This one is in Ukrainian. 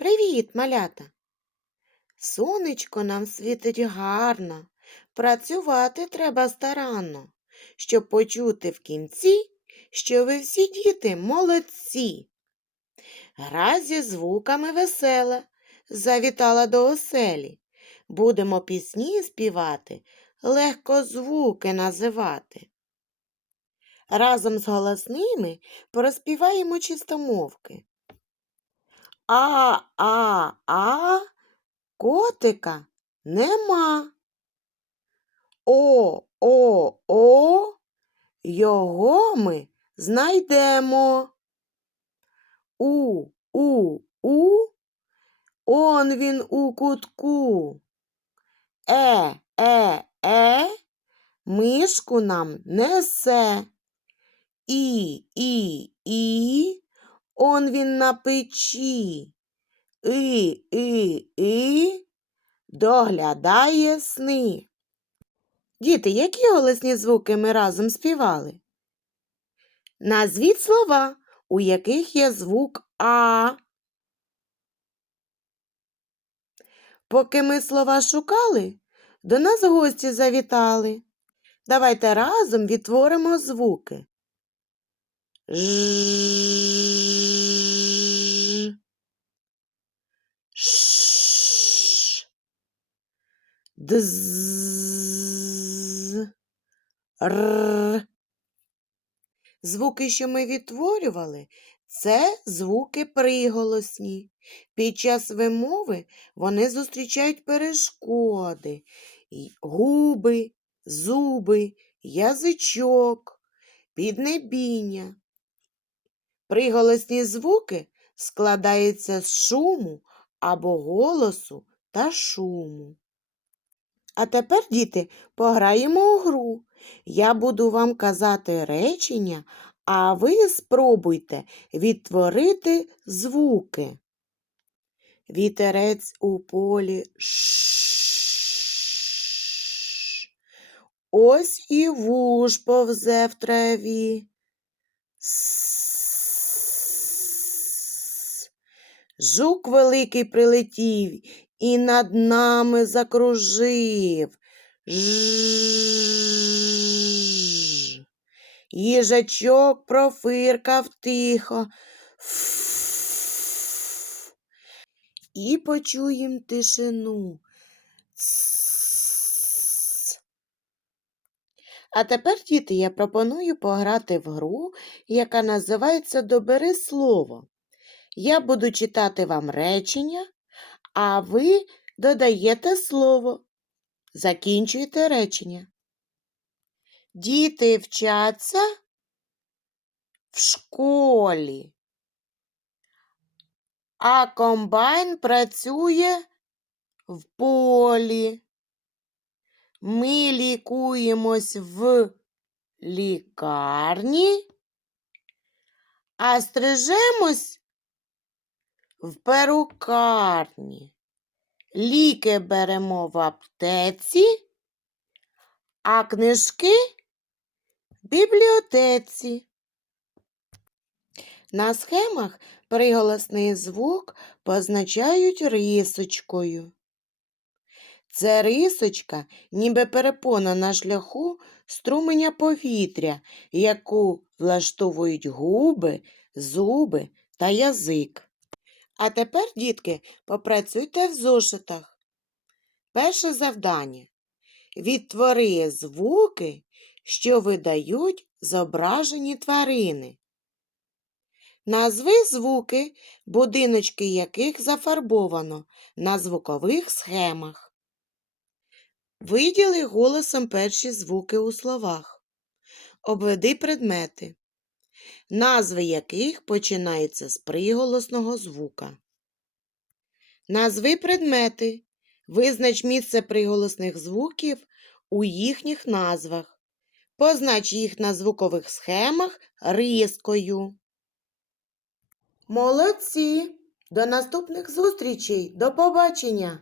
Привіт, малята! Сонечко нам світить гарно, працювати треба старанно, щоб почути в кінці, що ви всі діти молодці. Гра зі звуками весела завітала до оселі. Будемо пісні співати, легко звуки називати. Разом з голосними проспіваємо чистомовки. А, а, а, котика нема. О, о, о, його ми знайдемо. У, у, у, он він у кутку. Е, е, е, мишку нам несе. І, і, і, он він на печі. І, і, і, доглядає сни. Діти, які голосні звуки ми разом співали? Назвіть слова, у яких є звук А. Поки ми слова шукали, до нас гості завітали. Давайте разом відтворимо звуки. Ж. Дз. Звуки, що ми відтворювали, це звуки приголосні. Під час вимови вони зустрічають перешкоди, губи, зуби, язичок, піднебіння. Приголосні звуки складаються з шуму або голосу та шуму. А тепер, діти, пограємо у гру. Я буду вам казати речення, а ви спробуйте відтворити звуки. Вітерець у полі. Ш. Ось і вуж повзе в траві. С. Жук великий прилетів і над нами закружив. Ж. Їжачок профиркав тихо. І почуєм тишину. Ц. А тепер, діти, я пропоную пограти в гру, яка називається Добери слово. Я буду читати вам речення, а ви додаєте слово. Закінчуєте речення. Діти вчаться в школі, а комбайн працює в полі. Ми лікуємось в лікарні, а стрижемось в перукарні. Ліки беремо в аптеці, а книжки в бібліотеці. На схемах приголосний звук позначають рисочкою. Це рисочка, ніби перепона на шляху струменя повітря, яку влаштовують губи, зуби та язик. А тепер, дітки, попрацюйте в зошитах. Перше завдання. Відтвори звуки, що видають зображені тварини. Назви звуки, будиночки яких зафарбовано на звукових схемах. Виділи голосом перші звуки у словах. Обведи предмети, назви яких починаються з приголосного звука. Назви предмети. Визнач місце приголосних звуків у їхніх назвах. Познач їх на звукових схемах різкою. Молодці! До наступних зустрічей! До побачення!